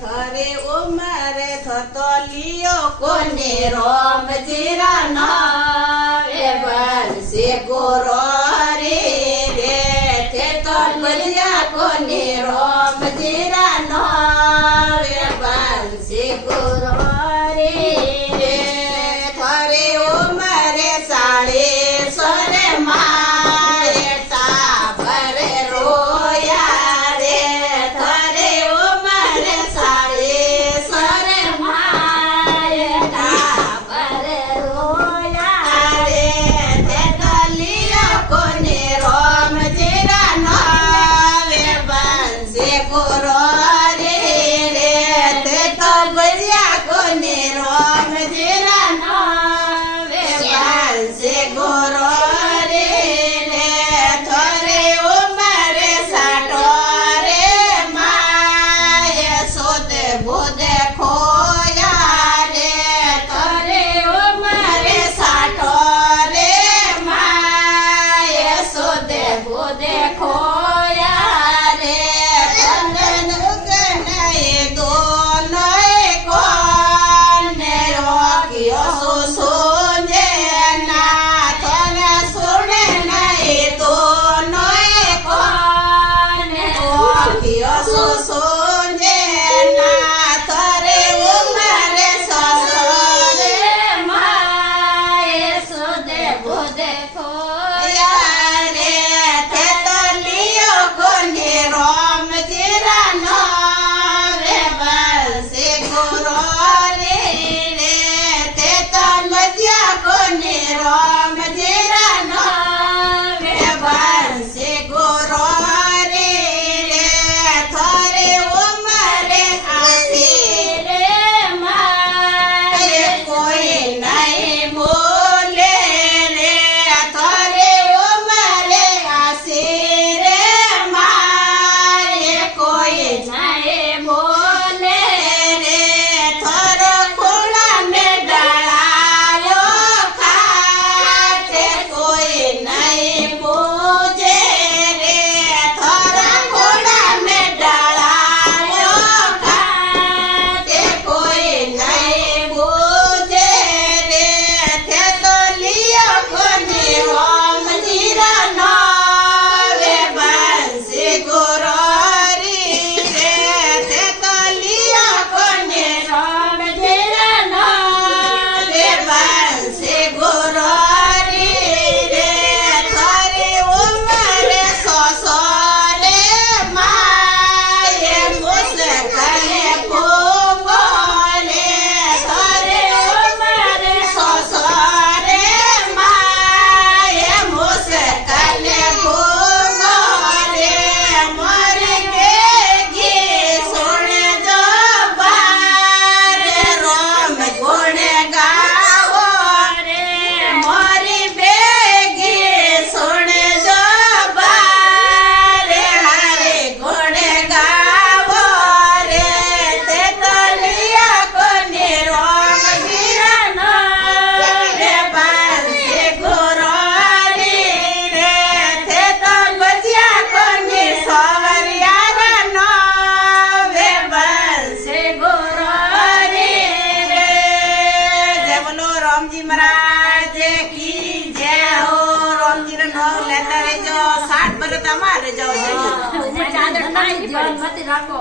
થરે ઉમરે થતો લિયો કોને રોમ જીરા ના રે બનસે ગોરો રે રે તે તો બલિયા કોને રોમ જીરા ના રે બનસે ગોરો રે રે થરે ઉમરે સાળે સોરે મારે તા ભરે રોયા રે થરે ઉમરે સાળે સોરે મારે તા ભરે રોયા રે તે દલિયો કોને રોમ જીરા નાવે બનસે ગોરો રે રે તે તો બલિયા કોને રોમ જીરા નાવે બનસે ગોરો રે રે થરે ઉમરે સાટો રે માય સોતે બોદે ખોયા રે થરે ઉમરે સાટો રે માય સોતે બોદે ખોયા રે ચંદન ઉગને દોનો કોને રોક્યો સુસુને નાથને સુને નહીં દોનો કોને રોક્યો સુસુને નાથ રે ઉમરે સસરે માય સોદે બોદે ખોયા રે તે તો લિયો કોને રોમ જીરા નાવે બનસે ગોરો રે રે તે તો મજ્યા કોને રોમ જીરા નાવે બનસે ગોરો રે રે થરે ઉમરે હાસી રે માય કોઈ નહીં બોલે રે થરે ઉમરે હાસી રે માય કોઈ નહીં બોલે રે થરો ખોળા મે ડાળાયો ખાતે કોઈ નહીં પૂજે રે થરા ખોળા મે ડાળાયો ખાતે કોઈ નહીં પૂજે રે તે તો લિયો કોને રોમ જીરા નાવે બનસે ગોરો રે રે તે તો લિયો કોને રોમ જીરા નાવે બનસે ગોરો રે રે થરે ઉમરે સસરે માય મુસ્કલે પોંગોલે થરે ઉમરે સસરે માય મુસ્કલે પોંગોલે મરે ગેગી સોણે દો બાર રોમ ગોણે ગાવો રે મોરી બેગી સોણે દો બાર હારે ગોણે ગાવો રે તે દલિયા કોને રોમ જીરા નાવે બનસે ગોરો રે રે તે તો બજ્યા કોને સવરિયા નાવે બનસે ગોરો રે રે જય બોલો રામજી મહારાજ કી જય હો રામજી નો નામ લેતા રહેજો 60 વર્ષ તમારે જાઓ ચાદર નાઈ મત રાખો